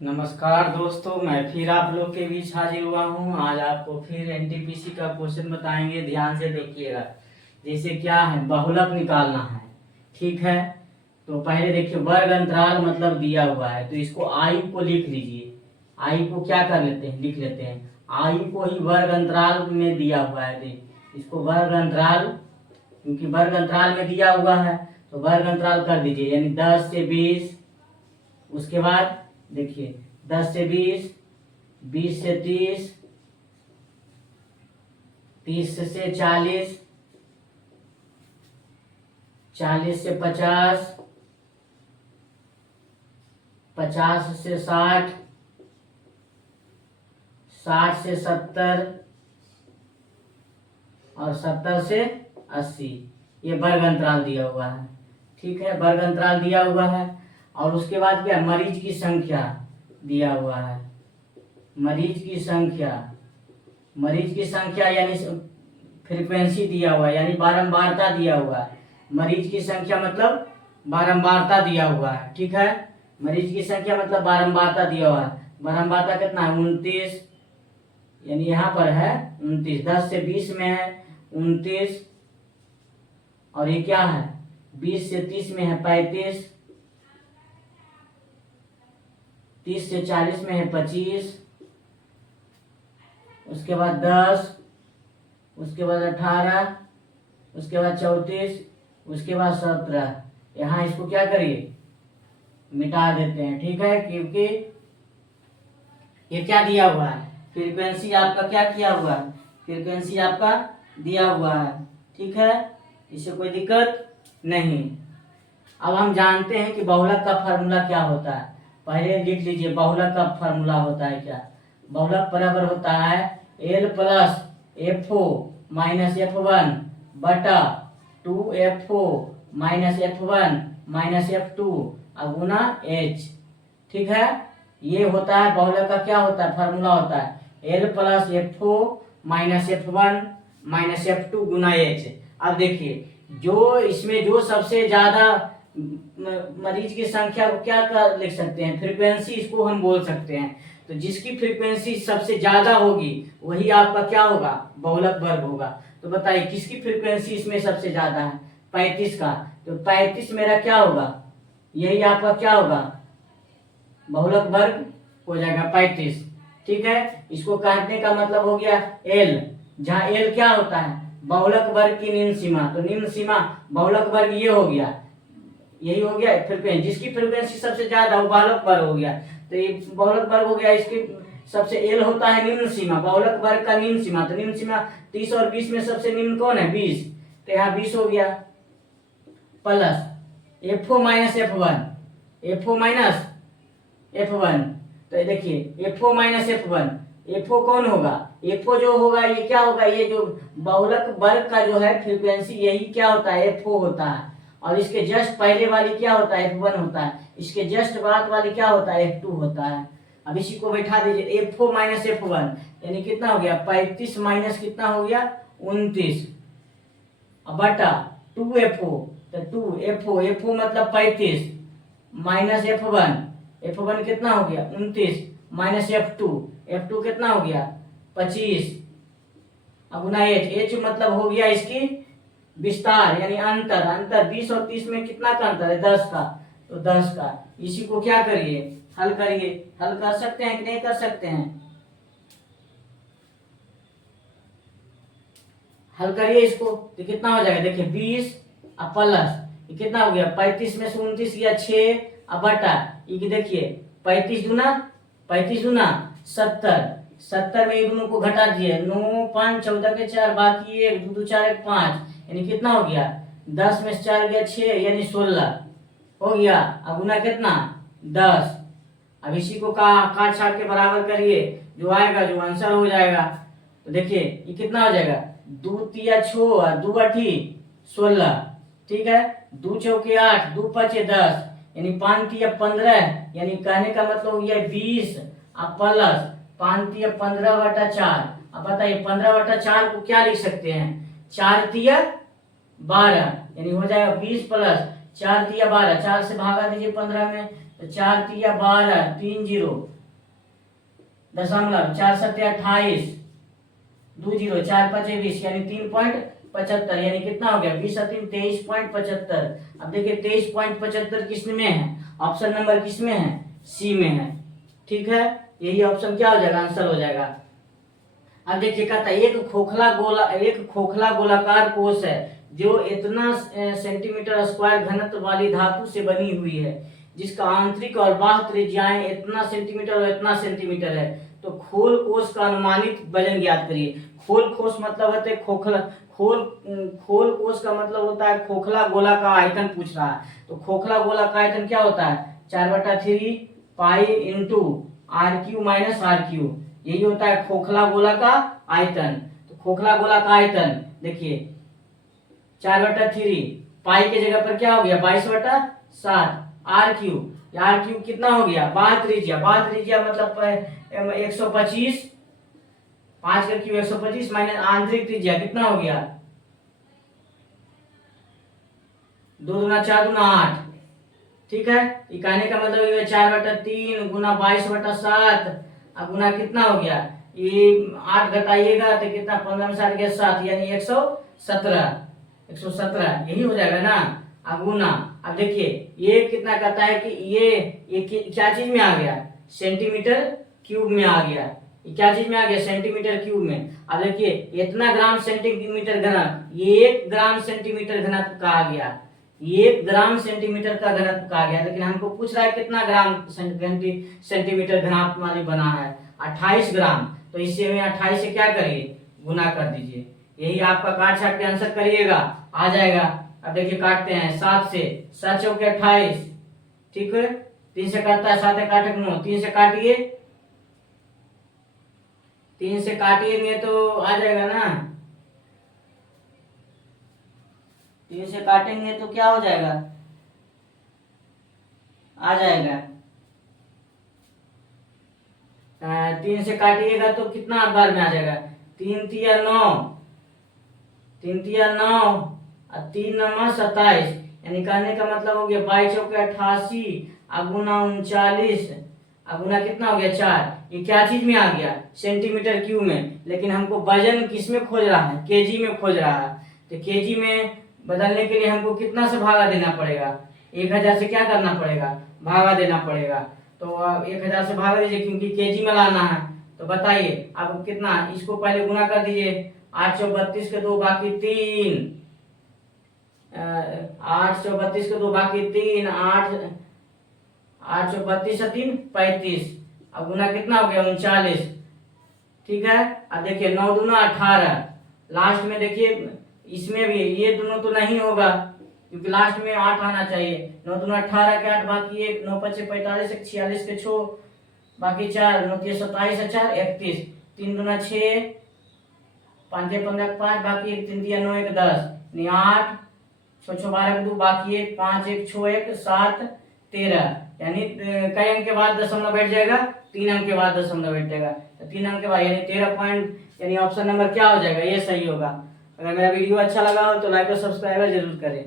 नमस्कार दोस्तों, मैं फिर आप लोग के बीच हाजिर हुआ हूँ। आज आपको फिर एनटीपीसी का क्वेश्चन बताएंगे। ध्यान से देखिएगा। जैसे क्या है, बहुलक निकालना है। ठीक है, तो पहले देखिए, वर्ग अंतराल मतलब दिया हुआ है, तो इसको आई को लिख लीजिए। आई को क्या कर लेते हैं, लिख लेते हैं। आई को ही वर्ग अंतराल में दिया हुआ है, इसको वर्ग अंतराल, क्योंकि वर्ग अंतराल में दिया हुआ है तो वर्ग अंतराल कर दीजिए, यानी 10 से 20। उसके बाद देखिए 10 से 20, 20 से 30, 30 से 40, 40 से 50, 50 से 60, 60 से 70 और 70 से 80। ये वर्ग अंतराल दिया हुआ है। ठीक है, वर्ग अंतराल दिया हुआ है। और उसके बाद क्या, मरीज की संख्या दिया हुआ है। मरीज की संख्या, मरीज की संख्या यानी फ्रीक्वेंसी दिया हुआ है, यानी बारंबारता दिया हुआ है। मरीज की संख्या मतलब बारंबारता दिया हुआ है। ठीक है, मरीज की संख्या मतलब बारंबारता दिया हुआ है। बारंबारता कितना है, 29, यानी यहाँ पर है 29। 10 से 20 में है 29, और ये क्या है, 20 से 30 में है 35, 30 से 40 में है 25, उसके बाद 10, उसके बाद 18, उसके बाद 34, उसके बाद 17। यहाँ इसको क्या करिए, मिटा देते हैं। ठीक है, क्योंकि ये क्या दिया हुआ है, फ्रीक्वेंसी आपका क्या किया हुआ है, फ्रीक्वेंसी आपका दिया हुआ है। ठीक है, इससे कोई दिक्कत नहीं। अब हम जानते हैं कि बहुलक का फार्मूला क्या होता है। पहले लिख लीजिए, बहुलक का फार्मूला होता है क्या। बहुलक बराबर होता है L plus FO minus F1 बटा 2FO minus F1 minus F2 गुना H। ठीक है, ये होता है बहुलक का क्या होता है, फार्मूला होता है L plus FO minus F1 minus F2 गुना H। अब देखिए, जो इसमें जो सबसे ज्यादा मरीज की संख्या को क्या कर लिख सकते हैं, फ्रीक्वेंसी, इसको हम बोल सकते हैं। तो जिसकी फ्रीक्वेंसी सबसे ज्यादा होगी वही आपका क्या होगा, बहुलक वर्ग होगा। तो बताइए किसकी फ्रीक्वेंसी इसमें सबसे ज्यादा है, 35 का। तो 35 मेरा क्या होगा, यही आपका क्या होगा, बहुलक वर्ग हो जाएगा 35। ठीक है, इसको काटने का मतलब हो गया L, जहाँ L क्या होता है, बहुलक वर्ग की निम्न सीमा। तो निम्न सीमा बहुलक वर्ग ये हो गया, यही हो गया फ्रीक्वेंसी। जिसकी फ्रीक्वेंसी सबसे ज्यादा वो बहुलक वर्ग हो गया। तो ये बहुलक वर्ग हो गया, इसकी सबसे एल होता है निम्न सीमा, बहुलक वर्ग का निम्न सीमा। तो निम्न सीमा 30 और 20 में सबसे निम्न कौन है, 20। तो यहाँ 20 हो गया, plus FO minus F1, FO minus F1। तो देखिए FO माइनस F1, FO कौन होगा, FO जो होगा ये क्या होगा, ये जो बहुलक वर्ग का जो है फ्रीक्वेंसी, यही क्या होता है, FO होता है। और इसके जस्ट पहले वाली क्या होता है, F1 होता है। इसके जस्ट बाद वाली क्या होता है, F2 होता है। अब इसी को बैठा दीजिए, FO माइनस F1 यानी कितना हो गया, 35 माइनस कितना हो गया, 29 बटा 2FO। तो 2FO, FO मतलब 35 माइनस F1, F1 कितना हो गया 29 माइनस F2, F2 कितना हो गया 25 अब गुना H मतलब हो गया इसकी विस्तार, यानी अंतर। अंतर 20 और 30 में कितना का अंतर है, 10 का। तो 10 का, इसी को क्या करिए, हल करिए। हल कर सकते हैं कि नहीं कर सकते हैं, हल करिए इसको। तो कितना हो जाएगा, देखिए 20 अब प्लस ये कितना हो गया, 35 में से 29 या 6 अब बटा ये, देखिए 35 दूना 70, 70 में ये दोनों को घटा दिए, 9 5 14 के 4, बाकी 1 2 2 4 1 5, यानी कितना हो गया, 10 में से 4 गया 6, यानी 16 हो गया। अब गुना कितना 10। अब इसी को काट छाट के बराबर करिए, जो आएगा, जो आंसर हो जाएगा। तो देखिए ये कितना हो जाएगा, 2 तिया 6 और 2 8 16। ठीक है, 2 चौके 8, 2 5 10, यानी 5 तिया 15, यानी कहने का मतलब हो गया 20 अब प्लस 5 तिया 15 बटा 4। अब बताइए 15 बटा 4 को क्या लिख सकते हैं, 4 तिया 12, यानी हो जाएगा 20 प्लस 4 तिया 12, 4 से भागा दीजिए 15 में, तो 4 तिया 12, 3 जीरो दशमलव, 4 सत्ते 28, 2 जीरो, 4 पचे 20, यानी 3.75, यानी कितना हो गया 20 और 3 23.75। अब देखिए 23.75 किस में है, ऑप्शन नंबर किस में है, सी में है। ठीक है, यही ऑप्शन क्या हो जाएगा, आंसर हो जाएगा। अब देखिए कहता है एक खोखला गोलाकार कोश है जो इतना सेंटीमीटर स्क्वायर घनत्व वाली धातु से बनी हुई है जिसका आंतरिक और बाह्य त्रिज्याएं इतना सेंटीमीटर और इतना सेंटीमीटर है। तो खोल कोश का अनुमानित वजन ज्ञात करिए। खोल कोश मतलब होता है खोखला, खोल कोश का मतलब होता है खोखला गोला का आयतन पूछ रहा है। तो खोखला गोला का आयतन क्या होता है, 4/3 pi into RQ minus RQ, यही होता है खोखला गोला का आयतन। तो खोखला गोला का आयतन देखिए 4/3 पाई के जगह पर क्या हो गया 22/7, RQ कितना हो गया, बाह्य त्रिज्या मतलब 125, 5 का क्यू 125 माइनस आंतरिक त्रिज्या कितना हो गया 2 दूना 4 दूना 8। ठीक है, कहने का मतलब 4/3 गुना 22/7 गुना कितना हो गया, ये 8 घटाइएगा तो कितना 15 में 7 गया 7, यानी 117 यही हो जाएगा ना। अब गुना, अब देखिए ये कितना कहता है कि ये क्या चीज में आ गया, सेंटीमीटर क्यूब में आ गया। ये क्या चीज में आ गया, सेंटीमीटर क्यूब में। अब देखिए इतना ग्राम सेंटीमीटर घनत्व, 1 ग्राम सेंटीमीटर घनत्व का आ गया, 1 ग्राम सेंटीमीटर का घनत्व का आ गया। लेकिन हमको पूछ रहा है कितना ग्राम सेंटीमीटर घनत्व वाली बना है, 28 ग्राम। तो इससे में 28 से क्या करिए, गुना कर दीजिए। यही आपका काट छाट के आंसर करिएगा, आ जाएगा। अब देखिए काटते हैं 7 से, 7 चौके 28, ठीक है, 3 से काटता है 7 काटे 9, 3 से काटिए, 3 से काटिएंगे तो आ जाएगा ना, 3 से काटेंगे तो क्या हो जाएगा, आ जाएगा 3 से काटिएगा तो कितना बार में आ जाएगा, 3 तिया 9, 3 तिया 9 और 3 9 27, यानी कहने का मतलब हो गया 22 चौके 88 गुना 39 गुना कितना हो गया 4। ये क्या चीज में आ गया, सेंटीमीटर क्यूब में। लेकिन हमको वजन किस में खोज रहा है, केजी में खोज रहा है। तो केजी में बदलने के लिए हमको कितना से भागा देना पड़ेगा, 1000 से क्या करना पड़ेगा, भागा देना पड़ेगा। तो 1000 से भागा दीजिए क्योंकि केजी में लाना है। तो बताइए अब कितना, इसको पहले गुना कर दीजिए, 832 के 2 बाकी 3, 832 के 2 बाकी 3, 832 से 3 35, अब गुना कितना हो गया 39। ठीक है, अब देखिए 9 दूना 18, लास्ट में देखिए इसमें भी ये दोनों तो नहीं होगा क्योंकि लास्ट में 8 आना चाहिए। 9 दूना 18 के 8 बाकी 1, 9 पचे 45, 46 के 6 बाकी 4, 9 तिया 27 4 31, 3 दूना 6, 5 15 5 बाकी 1, 3 तिया 9 1 10, 8 6 6 12 2 बाकी 1, 5 1 6 1 7 13, यानी कई अंक के बाद दशमलव बैठ जाएगा, 3 अंक के बाद दशमलव बैठ जाएगा। तो 3 अंक के बाद यानी 13 पॉइंट, यानी ऑप्शन नंबर क्या हो जाएगा, ये सही होगा। अगर मेरा वीडियो अच्छा लगा हो तो लाइक और सब्सक्राइब जरूर करें।